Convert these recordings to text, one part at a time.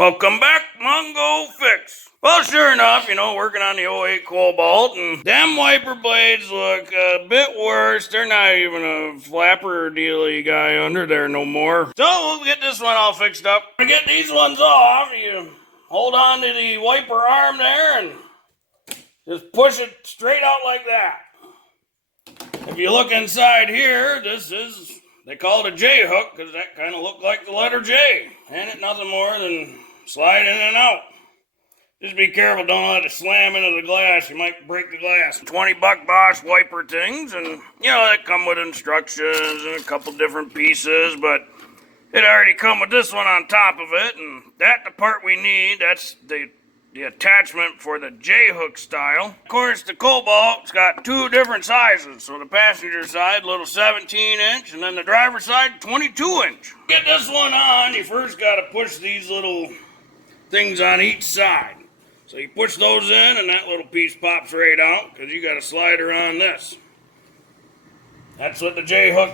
Welcome back, Mongo Fix. Well, sure enough, working on the '08 Cobalt, and them wiper blades look a bit worse. They're not even a flapper dealy guy under there no more. So we'll get this one all fixed up. To get these ones off, you hold on to the wiper arm there and just push it straight out like that. If you look inside here, they call it a J hook because that kind of looked like the letter J. And it's nothing more than slide in and out. Just be careful, don't let it slam into the glass. You might break the glass. $20 Bosch wiper things, and they come with instructions and a couple different pieces, but it already come with this one on top of it, and that's the part we need. That's the attachment for the J-hook style. Of course, the Cobalt's got two different sizes. So the passenger side, little 17-inch, and then the driver's side, 22-inch. Get this one on, you first got to push these little things on each side. So you push those in, and that little piece pops right out, because you got a slider on this. That's what the J-hook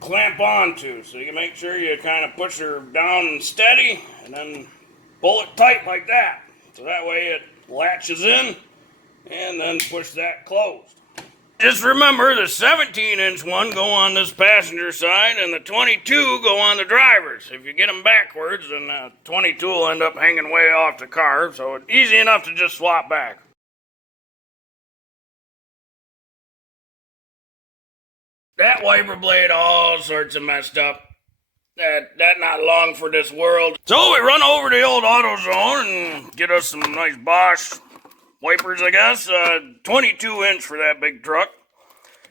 clamp onto. So you can make sure you kind of push her down and steady, and then pull it tight like that. So that way it latches in, and then push that closed. Just remember, the 17-inch one go on this passenger side, and the 22 go on the driver's. If you get them backwards, then the 22 will end up hanging way off the car, so it's easy enough to just swap back. That wiper blade all sorts of messed up. That not long for this world. So we run over to the old AutoZone and get us some nice Bosch wipers, I guess. 22-inch for that big truck.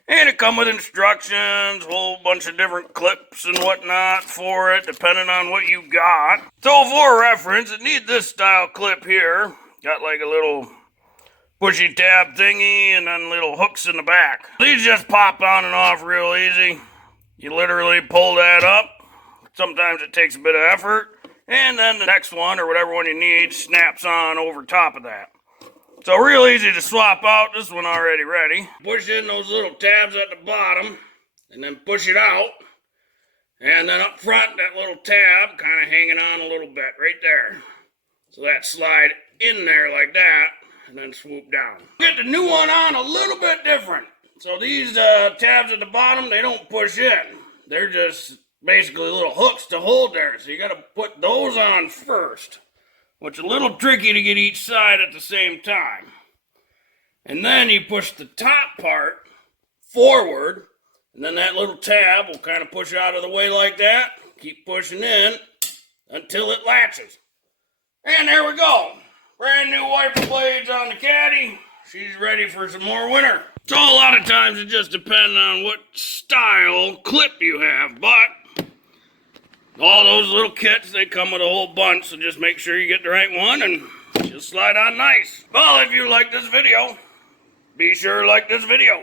And it come with instructions, a whole bunch of different clips and whatnot for it, depending on what you got. So for reference, it needs this style clip here. Got like a little pushy tab thingy and then little hooks in the back. These just pop on and off real easy. You literally pull that up. Sometimes it takes a bit of effort, and then the next one, or whatever one you need, snaps on over top of that. So real easy to swap out. This one already ready. Push in those little tabs at the bottom, and then push it out. And then up front, that little tab kind of hanging on a little bit right there. So that slide in there like that, and then swoop down. Get the new one on a little bit different. So these tabs at the bottom, they don't push in. They're just basically little hooks to hold there, so you got to put those on first, which is a little tricky to get each side at the same time. And then you push the top part forward, and then that little tab will kind of push out of the way like that. Keep pushing in until it latches. And there we go. Brand new wiper blades on the Caddy. She's ready for some more winter. So a lot of times it just depends on what style clip you have, but all those little kits, they come with a whole bunch, so just make sure you get the right one and she'll slide on nice. Well, if you like this video, be sure to like this video.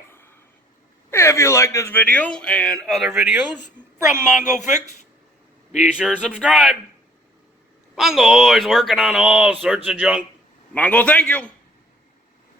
If you like this video and other videos from Mongo Fix, be sure to subscribe. Mongo always working on all sorts of junk. Mongo, thank you.